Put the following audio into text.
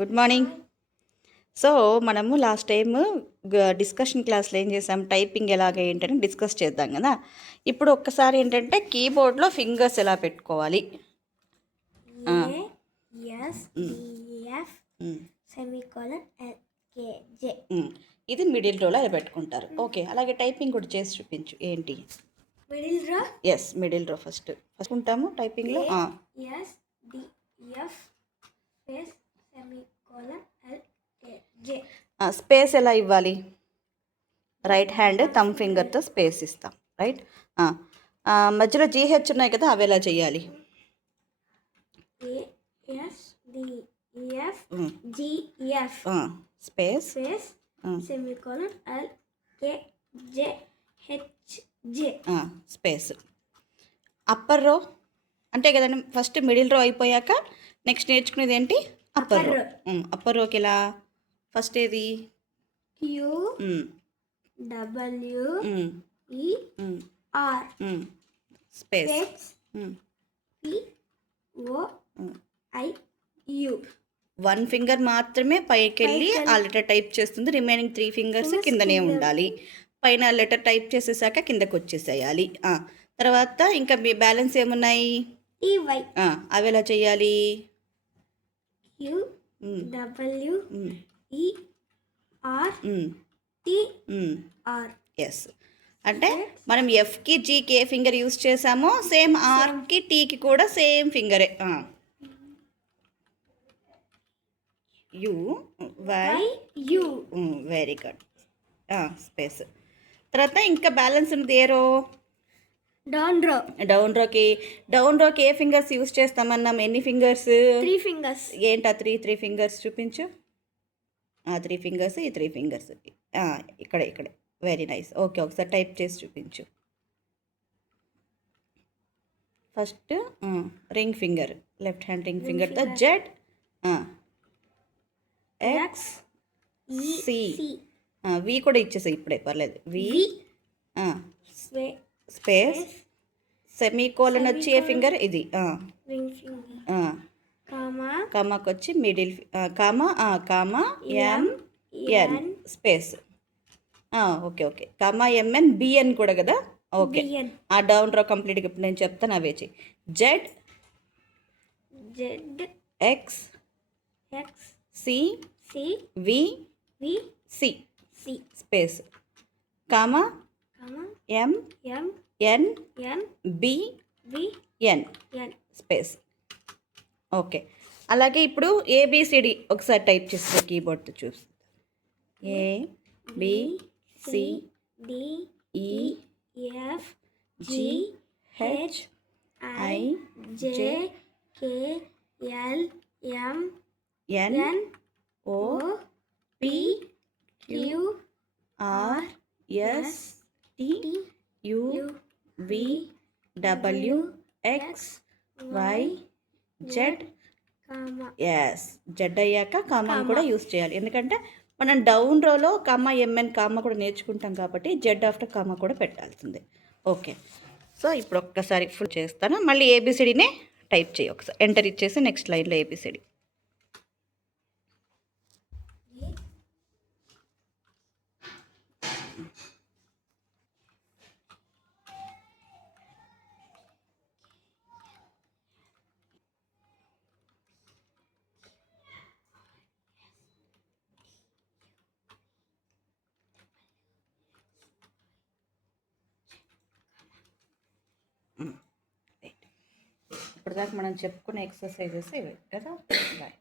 Good morning. So మనము last time discussion క్లాస్లో ఏం చేసాం, టైపింగ్ ఎలాగ ఏంటని డిస్కస్ చేద్దాం కదా. ఇప్పుడు ఒక్కసారి ఏంటంటే కీబోర్డ్లో ఫింగర్స్ ఎలా పెట్టుకోవాలి. ఇది మిడిల్ రోలో అది పెట్టుకుంటారు. ఓకే, అలాగే టైపింగ్ కూడా చేసి చూపించు. ఏంటి మిడిల్ రో? ఎస్, మిడిల్ రో ఫస్ట్ ఉంటాము టైపింగ్లో. స్పేస్ ఎలా ఇవ్వాలి? రైట్ హ్యాండ్ థమ్ ఫింగర్తో స్పేస్ ఇస్తాం, రైట్. మధ్యలో జీహెచ్ ఉన్నాయి కదా, అవి ఎలా చేయాలి? Space space. అప్పర్ రో అంతే కదండి. ఫస్ట్ మిడిల్ రో అయిపోయాక నెక్స్ట్ నేర్చుకునేది ఏంటి? అప్పర్ రో. అప్పర్ రోకి ఎలా? ఫస్ట్ ఏది? Q W E R space P O I U. One finger మాత్రమే పైకి వెళ్ళి ఆ లెటర్ టైప్ చేస్తుంది. రిమైనింగ్ 3 ఫింగర్స్ కిందనే ఉండాలి. పైన లెటర్ టైప్ చేసేసాక కిందకు వచ్చేసేయాలి. తర్వాత ఇంకా మీ బ్యాలెన్స్ ఏమున్నాయి? అవి ఎలా చేయాలి? Q W E R T R. Yes, అంటే మనం ఎఫ్కి జీకి ఏ ఫింగర్ యూస్ చేసామో సేమ్ ఆర్కి టీకి కూడా సేమ్ ఫింగరే. U Y U. Very good. Space. తర్వాత ఇంకా బ్యాలెన్స్ ఉంది ఏ రో? Down row. డౌన్ రోకి ఏ ఫింగర్స్ యూస్ చేస్తామన్నాం? ఎన్ని ఫింగర్స్? 3 ఫింగర్స్. ఏంటా 3 ఫింగర్స్ చూపించు. 3 ఫింగర్స్, ఈ 3 ఫింగర్స్ ఇక్కడే. Very nice. ఓకే, ఒకసారి టైప్ చేసి చూపించు. First ring finger, left hand ring ఫింగర్తో జెడ్ ఎక్స్ సి. వి కూడా ఇచ్చేసాయి ఇప్పుడే, పర్లేదు. వి స్పేస్ సెమీకోలన్ వచ్చి ఏ ఫింగర్? ఇది. కామాకి వచ్చి middle comma M N space. Okay. Comma M N B N కూడా కదా. ఓకే, ఆ డౌన్ రో కంప్లీట్గా ఇప్పుడు నేను చెప్తాను, అవే చెయ్యి. Z X C V C space comma M N B N space. Okay, అలాగే ఇప్పుడు ఏబిసిడి ఒకసారి టైప్ చేస్తే కీబోర్డ్తో చూసి. A B C D E F G H I J K L M N O P Q R S T U V W X Y Z. Yes, Z అయ్యాక కామాను కూడా use చేయాలి, ఎందుకంటే మనం డౌన్ రోలో కామా ఎంఎన్ కామా కూడా నేర్చుకుంటాం కాబట్టి జెడ్ ఆఫ్టర్ కామా కూడా పెట్టాల్సిందే. ఓకే, సో ఇప్పుడు ఒక్కసారి ఫుల్ చేస్తాను, మళ్ళీ ఏబిసిడీనే టైప్ చేయి. ఒకసారి ఎంటర్ ఇచ్చేసి నెక్స్ట్ లైన్లో ఏబిసిడి. ఇప్పటిదాకా మనం చెప్పుకునే ఎక్సర్సైజెస్ ఇవి కదా. బాయ్.